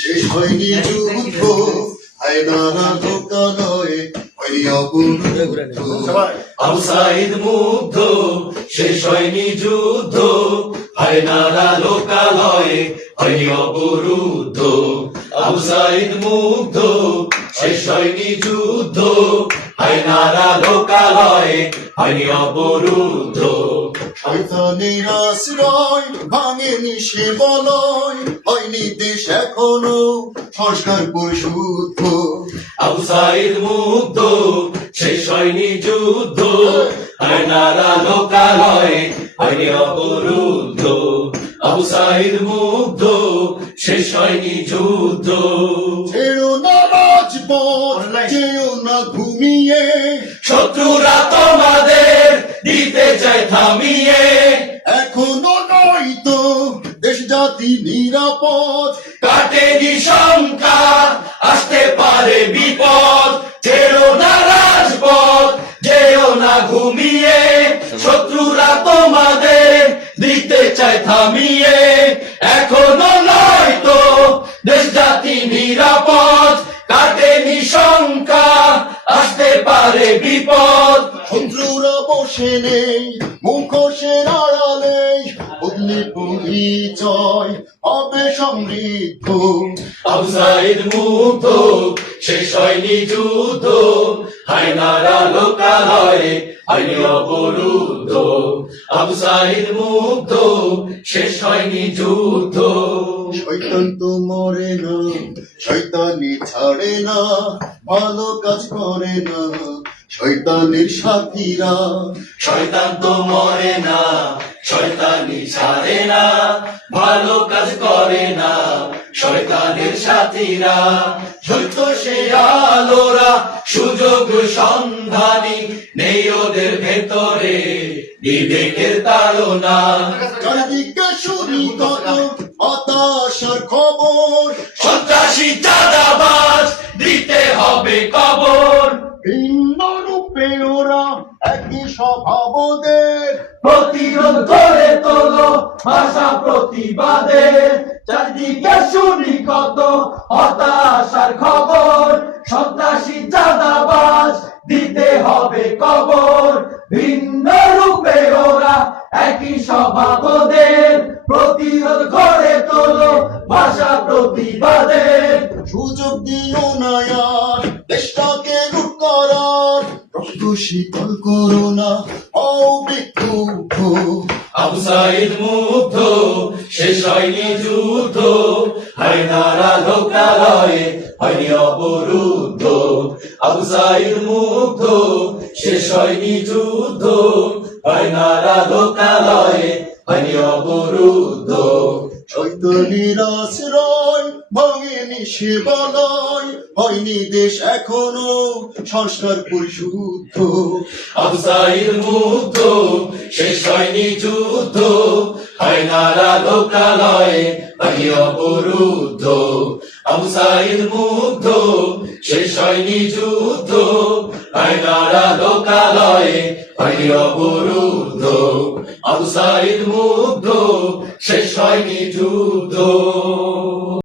শেষ হয়নি যুদ্ধ, হায়দারা লোকালয়ে হয়নি অবরুদ্ধ। আবু সাঈদ মুগ্ধ, শেষ হয়নি যুদ্ধ, হায়নারা লোকালয়ে হয়নি অবরুদ্ধ। আবু সাঈদ মুগ্ধ, শেষ হয়নি যুদ্ধ, হায়নারা লোকালয়ে হয়নি অবরুদ্ধ। শয়তানের আশ্রয় ভাঙেনি সে বলয়, হয়নি দেশ এখনো সংস্কার পরিশুদ্ধ। আবু সাঈদ মুগ্ধ, শেষ হয়নি যুদ্ধ, হায়নারা লোকালয়ে হয়নি অবরুদ্ধ। আবু সাঈদ মুগ্ধ, শেষ হয়নি যুদ্ধ। ছেড়ো না রাজপথ, যেও না ঘুমিয়ে, শত্রুরা তোমাদের দিতে চায় থামিয়ে। এখনো নয়তো দেশ জাতি নিরাপদ। কাটেনি শঙ্কা, আসতে পারে বিপদ। ছেড়ো না রাজপথ, যেও না ঘুমিয়ে, শত্রুরা তোমাদের দিতে চায় থামিয়ে। এখনো নয়তো দেশ জাতি নিরাপদ। কাটেনি শঙ্কা, আসতে পারে বিপদ। শত্রুরা বসে নেই মুখোশের আড়ালে, বদলে পরিচয় হবে সমৃদ্ধ। আবু সাঈদ মুগ্ধ, শেষ হয়নি যুদ্ধ, হায়নারা লোকালয়ে হয়নি অবরুদ্ধ। আবু সাঈদ মুগ্ধ, শেষ হয়নি যুদ্ধ। শয়তান তো মরে না, শয়তানি ছাড়ে না, ভালো কাজ করে না শয়তানের সাথীরা। শয়তান তো মরে না, শয়তানি ছাড়ে না, ভালো কাজ করে না শয়তানের সাথীরা। সত্য সে আলোরা সুযোগ সন্ধানী, নেই ওদের ভেতরে বিবেকের তাড়না। চারিদিকে শুনি কত হতাশার খবর, সন্ত্রাসী চাঁদাবাজ দিতে হবে কবর। ভিন্ন রূপে ওরা একই স্বভাব ওদের। প্রতিরোধ করে তোলো ভাষা প্রতিবাদে। চারদিকে শুনি কত হতাশার খবর, সন্ত্রাসী চাঁদাবাজ দিতে হবে কবর। ভিন্ন রূপে ওরা একই স্বভাব ওদের। প্রতিরোধ করে তোলো ভাষা প্রতিবাদে। সুযোগ দিও না আর দেশটাকে লুট করার, রক্ত শীতল করো না ও বিক্ষুব্ধ। আবু সাঈদ মুগ্ধ, শেষ হয়নি যুদ্ধ, হায়নারা লোকালয়ে হয়নি অবরুদ্ধ। আবু সাঈদ মুগ্ধ, শেষ হয়নি যুদ্ধ, হায়নারা লোকালয়ে হয়নি অবরুদ্ধ। শয়তানের আশ্রয় ভাঙেনি সে বলয়, হয়নি দেশ এখনো সংস্কার পরিশুদ্ধ। আবু সাঈদ মুগ্ধ, শেষ হয়নি যুদ্ধ, হায়নারা লোকালয়ে হয়নি অবরুদ্ধ। আবু সাঈদ মুগ্ধ, শেষ হয়নি যুদ্ধ, হায়নারা লোকালয়ে হয়নি অবরুদ্ধ। আবু সাঈদ মুগ্ধ, শেষ হয়নি যুদ্ধ।